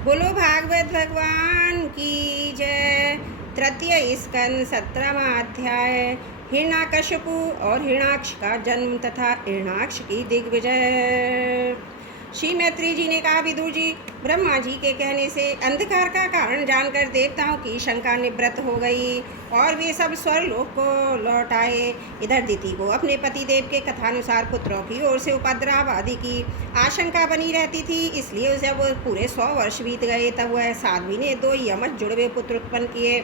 बोलो भागवत भगवान की जय। तृतीय स्कंद 17वां अध्याय। हिरण्याकश्यपु और हिरण्याक्ष का जन्म तथा हिरण्याक्ष की दिग्विजय। श्री मैत्री जी ने कहा, विदुर जी, ब्रह्मा जी के कहने से अंधकार का कारण जानकर देवताओं की शंका निवृत्त हो गई और वे सब स्वर्लोक को लौट आए। इधर दिति को अपने पति देव के कथानुसार पुत्रों की ओर से उपद्रव आदि की आशंका बनी रहती थी, इसलिए जब पूरे 100 वर्ष बीत गए तब वह साध्वी ने 2 यमज जुड़वे पुत्र उत्पन्न किए।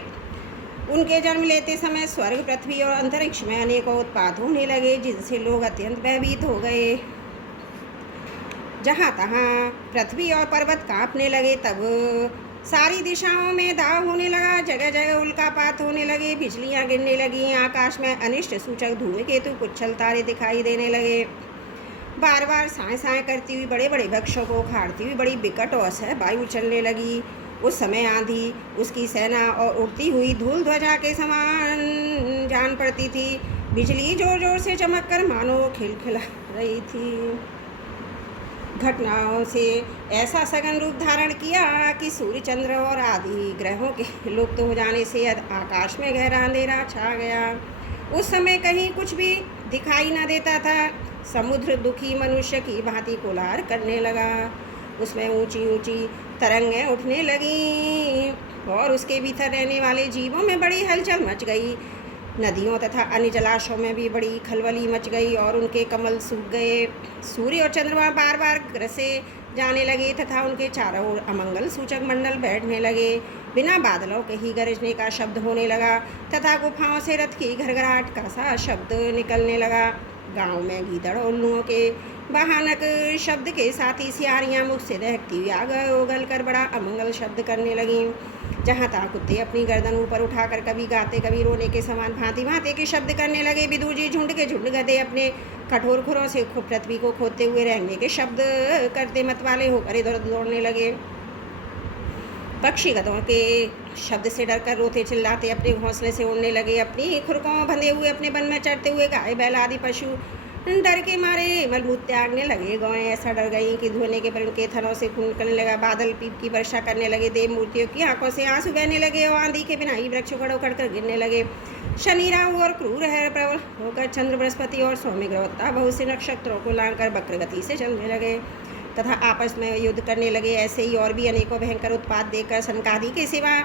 उनके जन्म लेते समय स्वर्ग, पृथ्वी और अंतरिक्ष में अनेकों उत्पात होने लगे, जिनसे लोग अत्यंत भयभीत हो गए। जहाँ तहाँ पृथ्वी और पर्वत कांपने लगे, तब सारी दिशाओं में दाव होने लगा, जगह जगह उल्कापात होने लगे, बिजलियाँ गिरने लगी, आकाश में अनिष्ट सूचक धूमकेतु पुच्छल तारे दिखाई देने लगे। बार बार साए साए करती हुई बड़े बड़े वृक्षों को उखाड़ती हुई बड़ी विकट और असह्य वायु चलने लगी। उस समय आंधी उसकी सेना और उड़ती हुई धूल ध्वजा के समान जान पड़ती थी। बिजली जोर जोर से चमक कर मानो खिलखिला रही थी। घटनाओं से ऐसा सघन रूप धारण किया कि सूर्य, चंद्र और आदि ग्रहों के लुप्त हो जाने से आकाश में गहरा अंधेरा छा गया। उस समय कहीं कुछ भी दिखाई न देता था। समुद्र दुखी मनुष्य की भांति कोलाहल करने लगा। उसमें ऊंची ऊंची तरंगें उठने लगीं और उसके भीतर रहने वाले जीवों में बड़ी हलचल मच गई। नदियों तथा अन्य जलाशयों में भी बड़ी खलबली मच गई और उनके कमल सूख गए। सूर्य और चंद्रमा बार बार ग्रसे जाने लगे तथा उनके चारों ओर अमंगल सूचक मंडल बैठने लगे। बिना बादलों के ही गरजने का शब्द होने लगा तथा गुफाओं से रथ की घरघराहट का सा शब्द निकलने लगा। गांव में गीदड़ और उल्लुओं के भयानक शब्द के साथ ही सियारियाँ मुख से दहकती हुई आग उगल कर बड़ा अमंगल शब्द करने लगीं। जहाँ तहाँ कुत्ते अपनी गर्दन ऊपर उठाकर कभी गाते कभी रोने के समान भांति भांति के शब्द करने लगे। विदुर जी झुंड के झुंड गधे अपने कठोर खुरों से पृथ्वी को खोदते हुए रेंगने के शब्द करते मतवाले होकर इधर उधर दौड़ने लगे। पक्षी गधों के शब्द से डरकर रोते चिल्लाते अपने घोंसले से उड़ने लगे। अपनी खुरकों बंधे हुए अपने वन में चढ़ते हुए गाय बैल आदि पशु डर के मारे मलमूत्र त्यागने लगे। गायें ऐसा डर गईं कि धोने के पर उनके थनों से खून निकलने लगा। बादल पीप की वर्षा करने लगे। देव मूर्तियों की आंखों से आंसू बहने लगे और आंधी के बिना ही वृक्ष उखड़ उखड़ कर गिरने लगे। शनि, राहु और क्रूर है प्रबल होकर चंद्र, बृहस्पति और सौम्य ग्रहवत्ता बहुत से नक्षत्रों को लांघकर वक्र गति से चलने लगे तथा आपस में युद्ध करने लगे। ऐसे ही और भी अनेकों भयंकर उत्पात देखकर सनकादि के सिवा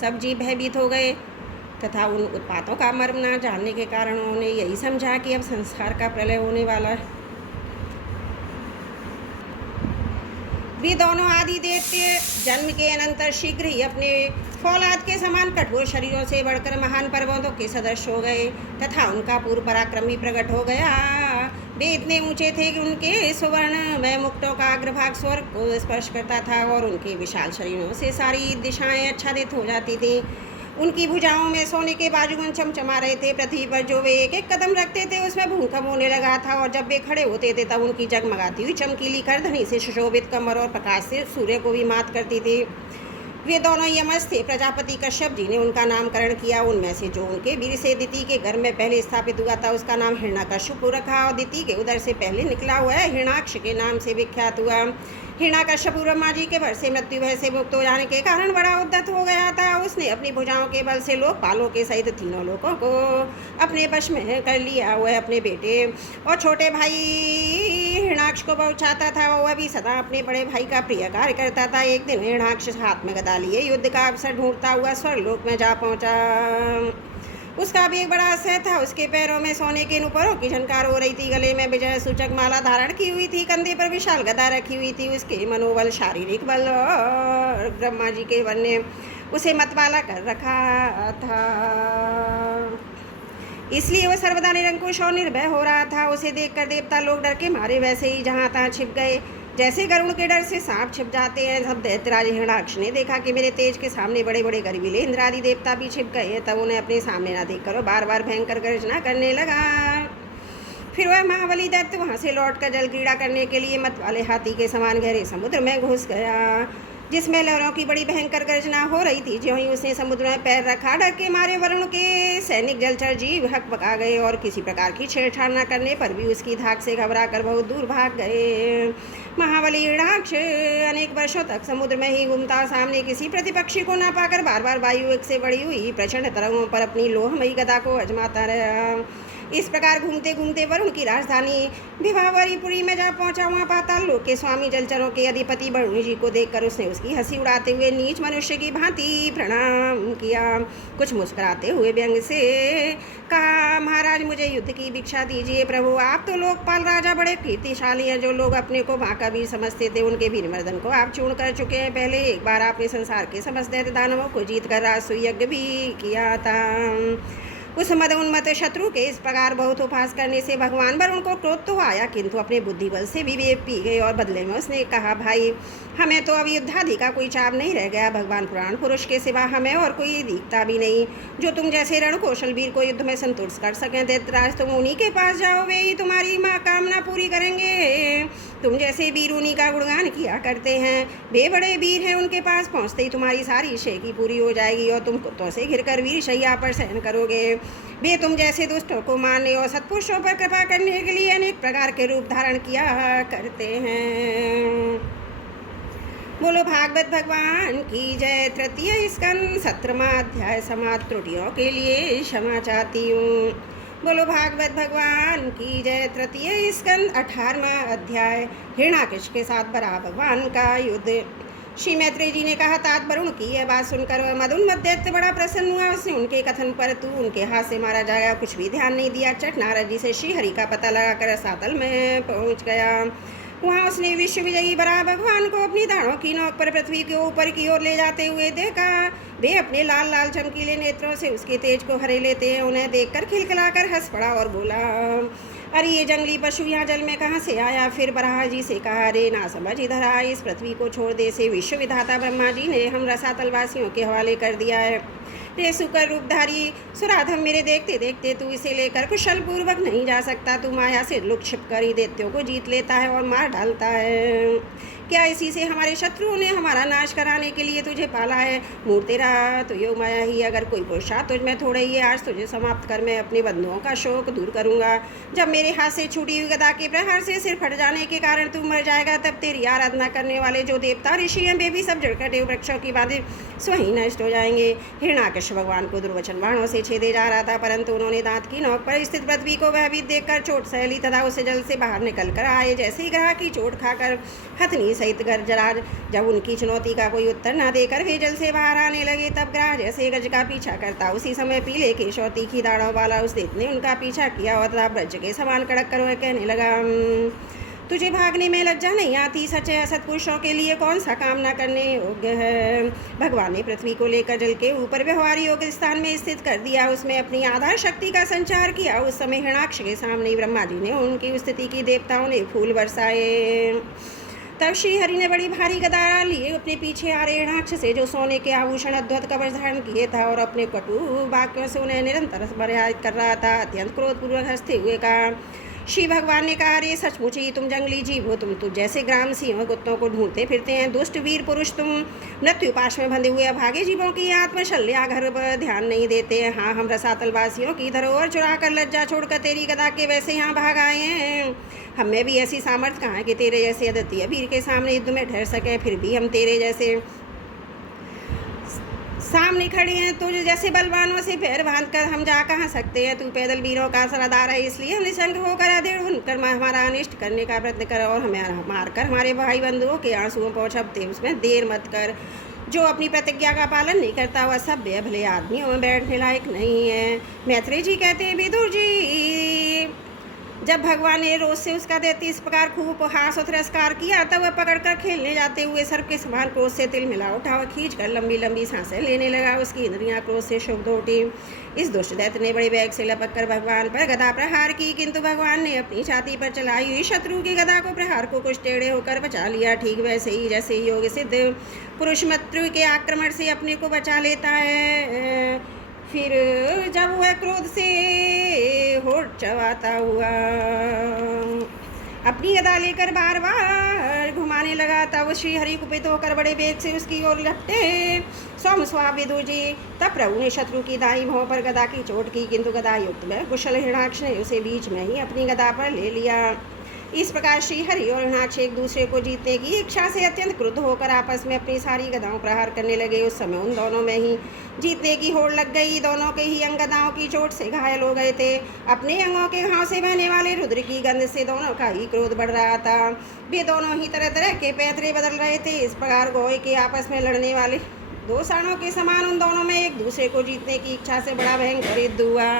सब जीव भयभीत हो गए तथा उन उत्पातों का मर्म न जानने के कारण उन्होंने यही समझा कि अब संसार का प्रलय होने वाला है। वे दोनों आदि देवते जन्म के अनंतर शीघ्र ही अपने फौलाद के समान कठोर शरीरों से बढ़कर महान पर्वतों के सदृश हो गए तथा उनका पूर्व पराक्रम भी प्रकट हो गया। वे इतने ऊंचे थे कि उनके सुवर्ण में मुक्टों का अग्रभाग स्वर्ग को स्पर्श करता था और उनके विशाल शरीरों से सारी दिशाएं आच्छादित हो जाती थी। उनकी भुजाओं में सोने के बाजूबंद चमचमा रहे थे। पृथ्वी पर जो वे एक एक कदम रखते थे उसमें भूकंप होने लगा था और जब वे खड़े होते थे तब उनकी जगमगाती हुई चमकीली करधनी से सुशोभित कमर और प्रकाश से सूर्य को भी मात करती थी। वे दोनों यमज थे। प्रजापति कश्यप जी ने उनका नामकरण किया। उनमें से जो उनके वीर से दिति के घर में पहले स्थापित हुआ था उसका नाम हिरण्याकश्यपु रखा और दिति के उदर से पहले निकला हुआ है हिरण्याक्ष के नाम से विख्यात हुआ। हिरण्याकश्यपु ब्रह्मा जी के भर से मृत्यु भय से मुक्त हो जाने के कारण बड़ा उद्यत हो गया था। उसने अपनी भुजाओं के बल से लोकपालों के सहित तीनों लोकों को अपने वश में कर लिया। वह अपने बेटे और छोटे भाई हिरण्याक्ष को बहुत चाहता था। वह भी सदा अपने बड़े भाई का प्रिय कार्य करता था। एक दिन हिरण्याक्ष हाथ में गदा लिए युद्ध का अवसर ढूंढता हुआ स्वर्गलोक में जा पहुंचा। उसका भी एक बड़ा आश्रय था। उसके पैरों में सोने के नुपुरों की झनकार हो रही थी। गले में विजय सूचक माला धारण की हुई थी। कंधे पर विशाल गदा रखी हुई थी। उसके मनोबल, शारीरिक बल और ब्रह्मा जी के बल ने उसे मतवाला कर रखा था, इसलिए वह सर्वदा निरंकुश और निर्भय हो रहा था। उसे देखकर देवता लोग डर के मारे वैसे ही जहाँ तहाँ छिप गए, जैसे गरुड़ के डर से सांप छिप जाते हैं। तब दैत्यराज हिरण्याक्ष ने देखा कि मेरे तेज के सामने बड़े बड़े गर्वीले इंद्रादि देवता भी छिप गए। तब उन्हें अपने सामने न देखकर बार बार भयंकर गर्जना करने लगा। फिर वह महाबली दैत्य वहाँ से लौटकर जल क्रीड़ा करने के लिए मत वाले हाथी के समान गहरे समुद्र में घुस गया। जिसमें लहरों की बड़ी भयंकर गर्जना हो रही थी। ज्यों ही उसने समुद्र में पैर रखा, डर के मारे वरुण के सैनिक जलचर जीव हकबका गए और किसी प्रकार की छेड़छाड़ न करने पर भी उसकी धाक से घबरा कर बहुत दूर भाग गए। महाबली हिरणाक्ष अनेक वर्षों तक समुद्र में ही घूमता, सामने किसी प्रतिपक्षी को न पाकर बार बार वायु वेग से बढ़ी हुई प्रचंड तरंगों पर अपनी लोहमयी गदा को आजमाता रहा। इस प्रकार घूमते घूमते वरुण की राजधानी विभावरीपुरी में जा पहुंचा। वहाँ पाताल लोक के स्वामी जलचरों के अधिपति वरुण जी को देखकर उसने उसकी हंसी उड़ाते हुए नीच मनुष्य की भांति प्रणाम किया। कुछ मुस्कुराते हुए व्यंग से कहा, महाराज मुझे युद्ध की भिक्षा दीजिए। प्रभु आप तो लोकपाल राजा बड़े कीर्तिशाली हैं। जो लोग अपने को महाकवीर समझते थे उनके वीर मर्दन को आप चूर्ण कर चुके हैं। पहले एक बार आपने संसार के समस्त दैत्य दानवों को जीत कर राजसूय यज्ञ भी किया था। उस मद उन्मत्त शत्रु के इस प्रकार बहुत उपहास करने से भगवान वरुण को क्रोध तो आया, किंतु अपने बुद्धि बल से भी वे पी गए और बदले में उसने कहा, भाई हमें तो अब युद्धादि का कोई चाव नहीं रह गया। भगवान पुराण पुरुष के सिवा हमें और कोई दिखता भी नहीं जो तुम जैसे रण कौशल वीर को युद्ध में संतुष्ट कर सकें। दैत्यराज तुम उन्हीं के पास जाओ, वे ही तुम्हारी कामना पूरी करेंगे। तुम जैसे वीर उन्हीं का गुणगान किया करते हैं। वे बड़े वीर हैं, उनके पास पहुँचते ही तुम्हारी सारी इच्छा की पूरी हो जाएगी और तुम कुत्तों से घिरकर वीर शैया पर शयन करोगे। वे तुम जैसे दुष्टों को मारने और सत्पुरुषों पर कृपा करने के लिए अनेक प्रकार के रूप धारण किया करते हैं। बोलो भागवत भगवान की जय। तृतीय स्कंद 17वां अध्याय। समाप्त त्रुटियों के लिए क्षमा चाहती हूँ। बोलो भागवत भगवान की जय। तृतीय स्कंद 18वां अध्याय। हिरण्याकश के साथ बड़ा भगवान का युद्ध। श्री मैत्रेय जी ने कहा, तात वरुण की यह बात सुनकर वह मदोन्मत्त दैत्य बड़ा प्रसन्न हुआ। उसने उनके कथन पर तू उनके हाथ से मारा जाएगा कुछ भी ध्यान नहीं दिया। चट नारद जी से श्री हरि का पता लगाकर सातल में पहुंच गया। वहाँ उसने विश्व विजयी बड़ा भगवान को अपनी दाढ़ों की नोक पर पृथ्वी के ऊपर की ओर ले जाते हुए देखा। वे अपने लाल लाल चमकीले नेत्रों से उसके तेज को हरे लेते हैं। उन्हें देखकर खिलखिलाकर हंस पड़ा और बोला, अरे ये जंगली पशु यहाँ जल में कहाँ से आया। फिर बराह जी से कहा, अरे ना समझ, इधर आ, इस पृथ्वी को छोड़ दे। से विश्व विधाता ब्रह्मा जी ने हम रसातलवासियों के हवाले कर दिया है। रे सुकर रूपधारी सुराधम, मेरे देखते देखते तू इसे लेकर कुशल पूर्वक नहीं जा सकता। तू माया से लुक छिप कर ही दैत्यों को जीत लेता है और मार डालता है। क्या इसी से हमारे शत्रुओं ने हमारा नाश कराने के लिए तुझे पाला है। मूर्ख तेरा तो योग माया ही। अगर कोई पुरुषार्थ तुझ में थोड़े ही, आज तुझे समाप्त कर मैं अपने बंधुओं का शोक दूर करूंगा। जब मेरे हाथ से छूटी हुई गदा के प्रहार से सिर फट जाने के कारण तू मर जाएगा, तब तेरी आराधना करने वाले जो देवता ऋषि हैं वे भी सब जड़कटे वृक्षों की बातें स्वहीं नष्ट हो जाएंगे। हिरण्याकश भगवान को दुर्वचन बाणों से छेदे जा रहा था, परंतु उन्होंने दांत की नोक पर स्थित पृथ्वी को भयभीत देखकर चोट सह ली तथा उसे जल से बाहर निकल कर आए। जैसे ही ग्रह की चोट खाकर हथनी सहित गजराज जब उनकी चुनौती का कोई उत्तर न देकर वे जल से बाहर आने लगे, तब ग्रह जैसे गज का पीछा करता उसी समय पीले केश और तीखी दाढ़ों वाला उस दैत्य ने उनका पीछा किया और तथा ब्रज के समान कड़क कर वह कहने लगा, तुझे भागने में लज्जा नहीं आती। सच्चे असत्पुरुषों के लिए कौन सा काम न करने योग्य है। भगवान ने पृथ्वी को लेकर जल के ऊपर व्यवहार योग्य स्थान में स्थित कर दिया। उसमें अपनी आधार शक्ति का संचार किया। उस समय हिरण्याक्ष के सामने ब्रह्मा जी ने उनकी स्थिति की देवताओं ने फूल बरसाए। तब श्री हरि ने बड़ी भारी गदा लिए अपने पीछे आ रहे हिरण्याक्ष से, जो सोने के आभूषण अद्भुत कवच धारण किए था और अपने कटु वाक्यों से उन्हें निरंतर मर्यादित कर रहा था, अत्यंत क्रोधपूर्वक हंसते हुए कहा। श्री भगवान ने कहा, अरे सचमुच ही तुम जंगली जीव हो। तुम जैसे ग्राम सिंह कुत्तों को ढूंढते फिरते हैं। दुष्ट वीर पुरुष, तुम मृत्यु पाश में बंधे हुए अभागे जीवों की आत्मशल्या घर पर ध्यान नहीं देते। हाँ, हम रसातलवासियों की धरोहर चुरा कर लज्जा छोड़कर तेरी गदा के वैसे यहाँ भाग आए हैं। हमें भी ऐसी सामर्थ्य कहाँ है कि तेरे जैसे अद्वितीय वीर के सामने युद्ध में ठहर सके। फिर भी हम तेरे जैसे सामने खड़े हैं। तुझ जैसे बलवानों से पैर बांधकर हम जा कहाँ सकते हैं। तू पैदल वीरों का सरदार है, इसलिए हम निशंक होकर अधीर होकर हमारा अनिष्ट करने का प्रयत्न कर और हमें मारकर हमारे भाई बंधुओं के आंसुओं पहुँचाते। उसमें देर मत कर। जो अपनी प्रतिज्ञा का पालन नहीं करता वह सभ्य भले आदमियों में बैठने लायक नहीं है। मैत्रेय जी कहते हैं, विदुर जी, जब भगवान ने रोज से उसका देती इस प्रकार खूब उपहास और तिरस्कार किया, तब वह पकड़कर खेलने जाते हुए सर्प के समान क्रोध से तिल मिला उठा और खींच कर लंबी लंबी सांसें लेने लगा। उसकी इंद्रियां क्रोध से क्षुब्ध उठी। इस दुष्ट दैत्य ने बड़े वेग से लपक कर भगवान पर गदा प्रहार की, किंतु भगवान ने अपनी छाती पर चलाई हुई शत्रु की गदा को प्रहार को कुछ टेढ़े होकर बचा लिया। ठीक वैसे ही जैसे योग सिद्ध पुरुष मृत्यु के आक्रमण से अपने को बचा लेता है, फिर जब वह क्रोध से होठ चबाता हुआ अपनी गदा लेकर बार बार घुमा समाने लगा। तब श्री हरि कुपित होकर बड़े वेग से उसकी ओर लपटे। सौम स्वाहा विदुर जी। तब प्रभु ने शत्रु की दाई भौं पर गदा की चोट की, किंतु गदा युक्त में कुशल हिरणाक्ष ने उसे बीच में ही अपनी गदा पर ले लिया। इस प्रकार श्री हरि और हिरणाक्ष एक दूसरे को जीतने की इच्छा से अत्यंत क्रुद्ध होकर आपस में अपनी सारी गदाओं प्रहार करने लगे। उस समय उन दोनों में ही जीतने की होड़ लग गई। दोनों के ही अंग गदाओं की चोट से घायल हो गए थे। अपने अंगों के घाव से बहने वाले रुद्र की गंध से दोनों का ही क्रोध बढ़ रहा था। वे दोनों ही तरह तरह के पैतरे बदल रहे थे। इस प्रकार गोए के आपस में लड़ने वाले दो साणों के समान उन दोनों में एक दूसरे को जीतने की इच्छा से बड़ा भयंकर युद्ध हुआ।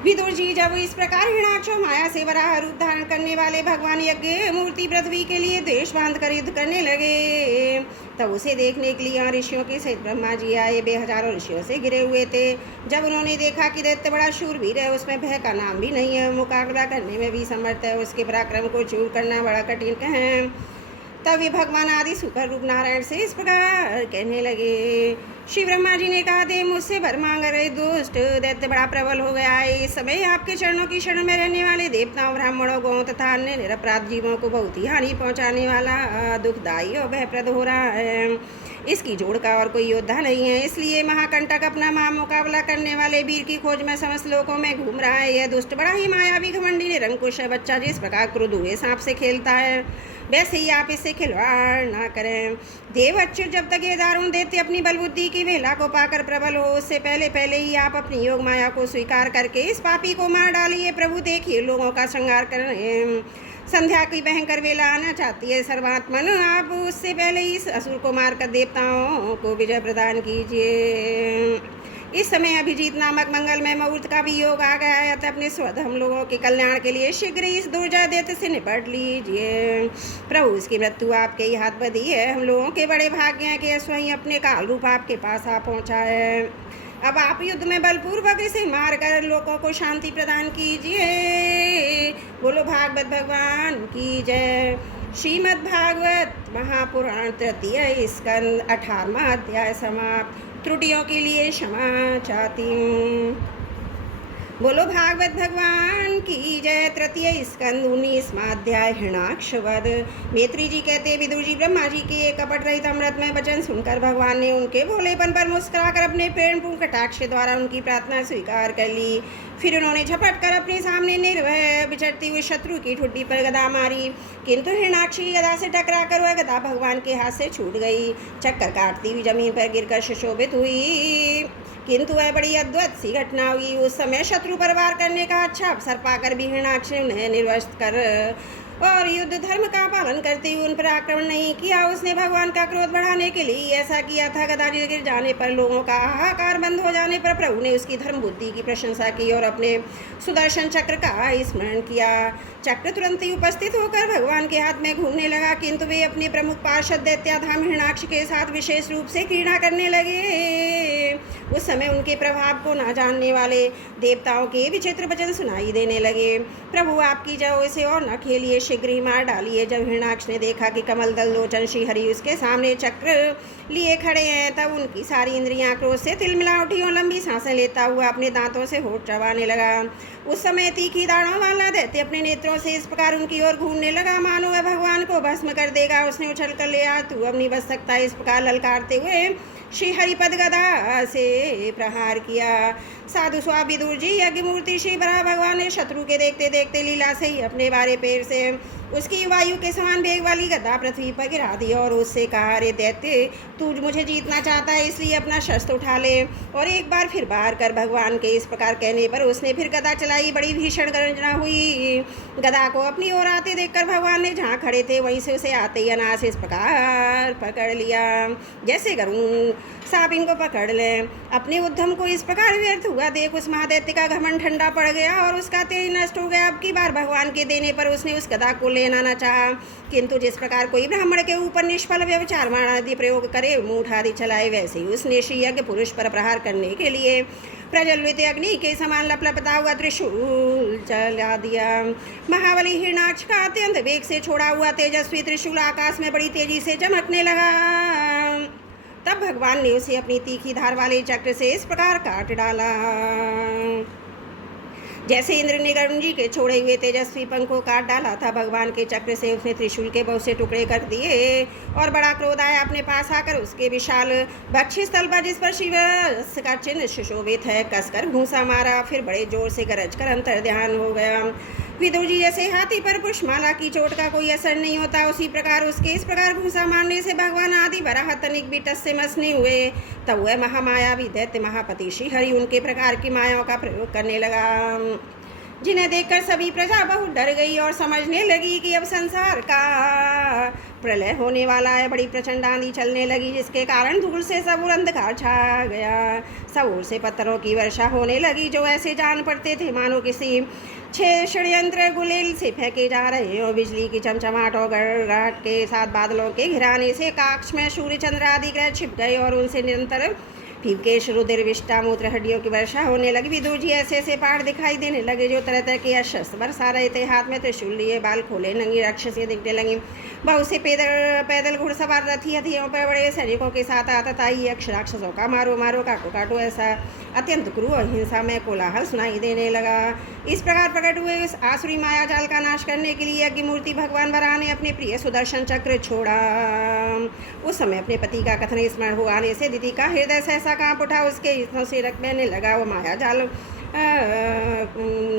विदुर जी, जब इस प्रकार हिरणाक्ष माया से वराह रूप धारण करने वाले भगवान यज्ञ मूर्ति पृथ्वी के लिए देश बांध कर युद्ध करने लगे, तब उसे देखने के लिए यहाँ ऋषियों के सहित ब्रह्मा जी आए। वे हजारों ऋषियों से घिरे हुए थे। जब उन्होंने देखा कि दैत्य बड़ा शूरवीर है, उसमें भय का नाम भी नहीं है, मुकाबला करने में भी समर्थ है, उसके पराक्रम को चूर करना बड़ा कठिन है, तब वे भगवान आदि सुकर रूप नारायण से इस प्रकार कहने लगे। श्री ब्रह्मा जी ने कहा, दे मुझसे वर मांग रहे दुष्ट, दैत्य बड़ा प्रबल हो गया है। इस समय आपके चरणों की शरण में रहने वाले देवताओं, ब्राह्मणों, गौं तथा अन्य निरपराध जीवों को बहुत ही हानि पहुंचाने वाला, दुखदायी और भयप्रद हो रहा है। इसकी जोड़ का और कोई योद्धा नहीं है, इसलिए महाकंटक अपना मुकाबला करने वाले वीर की खोज में समस्त लोकों में घूम रहा है। यह दुष्ट बड़ा ही मायावी, घमंडी, निरंकुश है। बच्चा जिस प्रकार क्रोध हुए सांप से खेलता है, वैसे ही आप इससे खिलवाड़ ना करें। देव अच्युत, जब तक ये दारुण दैत्य अपनी बलबुद्धि की वेला को पाकर प्रबल हो, उससे पहले पहले ही आप अपनी योग माया को स्वीकार करके इस पापी को मार डालिए। प्रभु देखिए, लोगों का श्रृंगार करें। संध्या की भयंकर वेला आना चाहती है। सर्वात्मन, आप उससे पहले ही इस असुर को मारकर देवताओं को विजय प्रदान कीजिए। इस समय अभिजीत नामक मंगलमय मुहूर्त का भी योग आ गया है, अतः अपने स्वध हम लोगों के कल्याण के लिए शीघ्र ही इस दुर्जय दैत्य से निपट लीजिए। प्रभु, इसकी मृत्यु आपके ही हाथ बधी है। हम लोगों के बड़े भाग्य हैं कि स्वयं अपने काल रूप आपके पास आ पहुंचा है। अब आप युद्ध में बलपूर्वक इसे मारकर लोगों को शांति प्रदान कीजिए। बोलो भागवत भगवान की जय। श्रीमद् भागवत महापुराण तृतीय स्कंद 18वां अध्याय समाप्त। त्रुटियों के लिए क्षमा चाहती हूँ। बोलो भागवत भगवान की जय। तृतीय स्कंद 19वां अध्याय हिरणाक्ष वध। मैत्री जी कहते, विदुर जी, ब्रह्मा जी के कपट रहित अमृतमय वचन सुनकर भगवान ने उनके भोलेपन पर मुस्कुराकर अपने प्रेमपूर्ण कटाक्ष द्वारा उनकी प्रार्थना स्वीकार कर ली। फिर उन्होंने झपट कर अपने सामने निर्भय विचरती हुई शत्रु की ठुड्डी पर गदा मारी, किंतु हिरणाक्ष की गदा से टकराकर वह गदा भगवान के हाथ से छूट गई। चक्कर काटती हुई जमीन पर गिरकर सुशोभित हुई, किंतु वह बड़ी अद्भुत सी घटना हुई। उस समय शत्रु पर वार करने का अच्छा अवसर पाकर भी हिरणाक्ष ने उन्हें निर्वस्त कर और युद्ध धर्म का पालन करते हुए उन पर आक्रमण नहीं किया। उसने भगवान का क्रोध बढ़ाने के लिए ऐसा किया था। गदा गिर जाने पर, लोगों का हाहाकार बंद हो जाने पर प्रभु ने उसकी धर्म बुद्धि की प्रशंसा की और अपने सुदर्शन चक्र का स्मरण किया। चक्र तुरंत ही उपस्थित होकर भगवान के हाथ में घूमने लगा, किंतु वे अपने प्रमुख पार्षद दैत्याधाम हिरणाक्ष के साथ विशेष रूप से क्रीड़ा करने लगे। उस समय उनके प्रभाव को न जानने वाले देवताओं के विचित्र वचन सुनाई देने लगे। प्रभु, आपकी जय, इसे और न खेलिए, शीघ्र ही मार डालिए। जब हिरणाक्ष ने देखा कि कमल दल लोचन श्री हरि उसके सामने चक्र लिए खड़े हैं, तब उनकी सारी इंद्रियां क्रोध से तिलमिला उठी और लंबी सांसें लेता हुआ अपने दांतों से होठ चबाने लगा। उस समय तीखी दाढ़ों वाला दैत्य अपने नेत्रों से इस प्रकार उनकी ओर घूमने लगा, मानो वह भगवान को भस्म कर देगा। उसने उछल कर ले आ, तू अब नहीं बच सकता, इस प्रकार ललकारते हुए श्री हरिपद गदा से प्रहार किया। साधु स्वा विदुर जी, यज्ञ मूर्ति श्री बराह भगवान ने शत्रु के देखते देखते लीला से ही अपने बारे पैर से उसकी वायु के समान वेग वाली गदा पृथ्वी पर गिरा दी और उससे कहा, अरे दैत्य, तू मुझे जीतना चाहता है, इसलिए अपना शस्त्र उठा ले। और एक बार फिर बाहर कर। भगवान के इस प्रकार कहने पर उसने फिर गदा चलाई। बड़ी भीषण गर्जना हुई। गदा को अपनी ओर आते देखकर भगवान ने जहाँ खड़े थे वहीं से उसे आते ही अनायास इस प्रकार पकड़ लिया, जैसे गरुड़ सांप इनको पकड़ ले। अपने उद्यम को इस प्रकार व्यर्थ हुआ देख उस महादैत्य का घमंड ठंडा पड़ गया और उसका तेज नष्ट हो गया। अब की बार भगवान के देने पर उसने उस गदा को लेना न चाहा, किंतु जिस प्रकार कोई ब्राह्मण के ऊपर निष्फल व्यभिचार बाण आदि प्रयोग करे, मूठ आदि चलाए, वैसे ही उसने श्री यज्ञ पुरुष पर प्रहार करने के लिए प्रज्वलित अग्नि के समान लपलपता हुआ त्रिशूल चला दिया। महाबली हिरणाक्ष का अत्यंत वेग से छोड़ा हुआ तेजस्वी त्रिशूल आकाश में बड़ी तेजी से चमकने लगा। तब भगवान ने उसे अपनी तीखी धार वाले चक्र से इस प्रकार काट डाला। जैसे इंद्र ने गरुण जी के छोड़े हुए तेजस्वी पंख को काट डाला था, भगवान के चक्र से उसने त्रिशूल के बहुत से टुकड़े कर दिए और बड़ा क्रोध आया अपने पास आकर उसके विशाल वक्षस्थल पर, जिस पर शिव का चिन्ह सुशोभित है, कसकर घूंसा मारा। फिर बड़े जोर से गरज कर अंतर ध्यान हो गया। विदुर जी, जैसे हाथी पर पुष्पमाला की चोट का कोई असर नहीं होता, उसी प्रकार उसके इस प्रकार घूंसा मारने से भगवान आदि वराह तनिक भी टस से मस नहीं हुए। तब वह महामायावी दैत्य महापति श्री हरि उनके प्रकार की मायाओं का प्रयोग करने लगा, जिन्हें देखकर सभी प्रजा बहुत डर गई और समझने लगी कि अब संसार का प्रलय होने वाला है। बड़ी प्रचंड आंधी चलने लगी, जिसके कारण धूल से सब ओर अंधकार छा गया। सब ओर से पत्थरों की वर्षा होने लगी, जो ऐसे जान पड़ते थे मानो किसी षड्यंत्र गुलेल से फेंके जा रहे हो। बिजली की चमचमाहट और गड़गड़ाहट के साथ बादलों के घिराने से आकाश में सूर्य चंद्र आदि ग्रह छिप गए और उनसे निरंतर भीमकेश रुधिर विष्टा मूत्र हड्डियों की वर्षा होने लगी। विदुर जी, ऐसे ऐसे पहाड़ दिखाई देने लगे जो तरह तरह के अस्त्र बरसा रहे थे। हाथ में त्रिशूल लिए, बाल खोले नंगी राक्षसियाँ दिखने लगी। बहुत से पैदल घुड़सवार रथी हथियों पर बड़े सैनिकों के साथ आता था। ये यक्ष राक्षसों का मारो मारो काटो काटो ऐसा अत्यंत क्रूर हिंसा में कोलाहल सुनाई देने लगा। इस प्रकार प्रकट हुए उस आसुरी माया जाल का नाश करने के लिए यज्ञ मूर्ति भगवान वराह ने अपने प्रिय सुदर्शन चक्र छोड़ा। उस समय अपने पति का कथन स्मरण हो आने से दीदी का हृदय सहसा कांप उठा। उसके हिस्सों से रक्त बहने लगा। वो माया जाल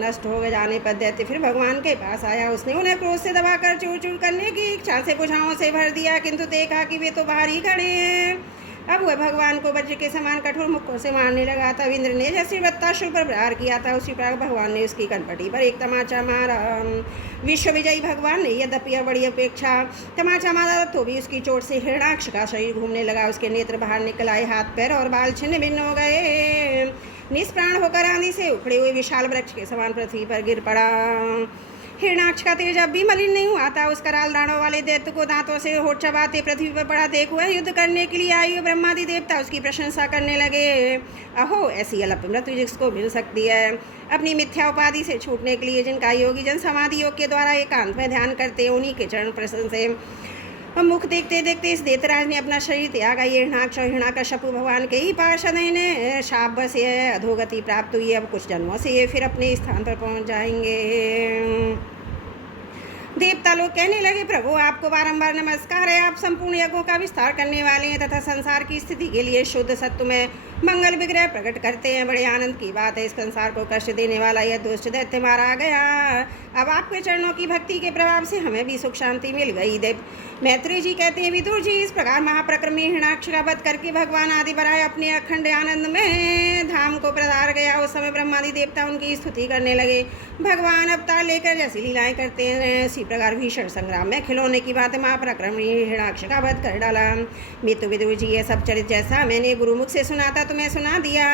नष्ट हो जाने पर दैत्य फिर भगवान के पास आया। उसने उन्हें क्रोध से दबाकर चूर चूर करने की इच्छा से भुजाओं से भर दिया, किंतु देखा कि वे तो बाहर ही खड़े हैं। अब वह भगवान को वज्र के समान कठोर मुक्कों से मारने लगा। तब इंद्र ने जैसे वत्तासुर पर प्रहार किया था, उसी प्रकार भगवान ने उसकी कनपटी पर एक तमाचा मारा। विश्व विजयी भगवान ने यद्यपि बड़ी अपेक्षा तमाचा मारा, तो भी उसकी चोट से हिरणाक्ष का शरीर घूमने लगा। उसके नेत्र बाहर निकल आए, हाथ पैर और बाल छिन्न भिन्न हो गए। निष्प्राण होकर आंधी से उखड़े हुए विशाल वृक्ष के समान पृथ्वी पर गिर पड़ा। हिरणाक्ष का तेज अब भी मलिन नहीं हुआ था। उस कराल दानों वाले दैत्य को दांतों से होठ चबाते पृथ्वी पर पड़ा देख हुआ युद्ध करने के लिए आयु ब्रह्मादि देवता उसकी प्रशंसा करने लगे। अहो, ऐसी अल्प मृत्यु जिसको मिल सकती है अपनी मिथ्या उपाधि से छूटने के लिए, जिनका योगी जन समाधि योग के द्वारा एकांत में ध्यान करते हैं, उन्हीं के चरण प्रसन्न से मुख देखते देखते इस देतराज ने अपना शरीर त्यागा। ये हिरणाक्ष और हिरणाकश्यपु भगवान के ही पार्षद ने शाप बस ये अधोगति प्राप्त हुई। अब कुछ जन्मों से ये फिर अपने स्थान पर पहुंच जाएंगे। देवता लोग कहने लगे, प्रभु आपको बारंबार नमस्कार है। आप संपूर्ण यज्ञों का विस्तार करने वाले हैं तथा संसार की स्थिति के लिए शुद्ध सत्व में मंगल विग्रह प्रकट करते हैं। बड़े आनंद की बात है, इस संसार को कष्ट देने वाला यह दुष्ट दैत्य मारा गया। अब आपके चरणों की भक्ति के प्रभाव से हमें भी सुख शांति मिल गई। देव मैत्री जी कहते हैं, विदुर जी, इस प्रकार महाप्रक्रमी हिरणाक्ष का वध करके भगवान आदि बराए अपने अखंड आनंद में धाम को पधार गया। उस समय ब्रह्मादि देवता उनकी स्तुति करने लगे। भगवान अवतार लेकर जैसी लीलाएं करते हैं, इसी प्रकार भीषण संग्राम में खिलौने की बात महाप्रक्रमी हिरणाक्ष का वध कर डाला। मैं तो विदुर जी ये सब चरित जैसा मैंने गुरुमुख से सुना था तुम्हें सुना दिया।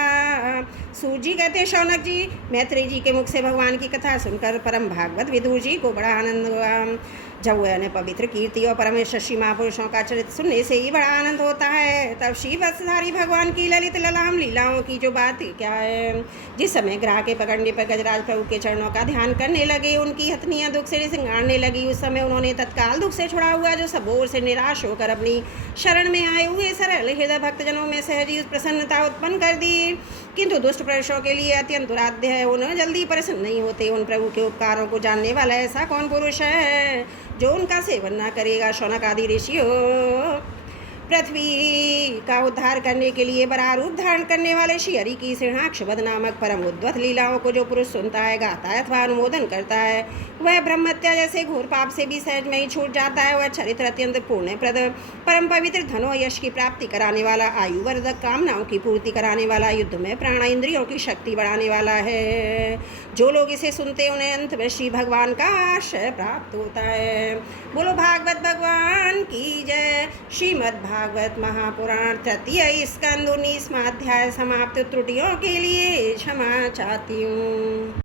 सूत जी कहते हैं, शौनक जी, मैत्री जी के मुख से भगवान की कथा सुनकर परम भागवत विदुर जी को बड़ा आनंद हुआ। जब वह पवित्र कीर्ति और परम यशस्वी महापुरुषों का चरित्र सुनने से ही बड़ा आनंद होता है। तब श्री वत्सधारी भगवान की ललित ललाम लीलाओं की जो बात क्या है, जिस समय ग्राह के पकड़ने पर गजराज प्रभु के चरणों का ध्यान करने लगे, उनकी हथनियाँ दुख से सिंगारने लगी। उस समय उन्होंने तत्काल दुख से छुड़ा हुआ जो सब ओर से निराश होकर अपनी शरण में आए हुए सरल हृदय भक्तजनों में सहज प्रसन्नता उत्पन्न कर दी। किंतु दुष्ट पुरुषों के लिए अत्यंत दुराध्य है, उन्हें जल्दी प्रसन्न नहीं होते। उन प्रभु के उपकारों को जानने वाला ऐसा कौन पुरुष है जो उनका सेवन ना करेगा। शौनक आदि ऋषियों, पृथ्वी का उद्धार करने के लिए बड़ा रूप धारण करने वाले श्री हरि की हिरणाक्षवध नामक परम उद्भत लीलाओं को जो पुरुष सुनता है, गाता है अथवा अनुमोदन करता है, वह ब्रह्मत्या जैसे घोर पाप से भी सहज में ही छूट जाता है। वह चरित्र अत्यंत पुण्यप्रद, परम पवित्र, धनो यश की प्राप्ति कराने वाला, आयु वर्धक, कामनाओं की पूर्ति कराने वाला, युद्ध में प्राण इंद्रियों की शक्ति बढ़ाने वाला है। जो लोग इसे सुनते उन्हें अंत में श्री भगवान का आश्रय प्राप्त होता है। बोलो भागवत भगवान की जय। श्रीमद् भागवत महापुराण तृतीय स्कंद 19वां अध्याय समाप्त। त्रुटियों के लिए क्षमा चाहती हूँ।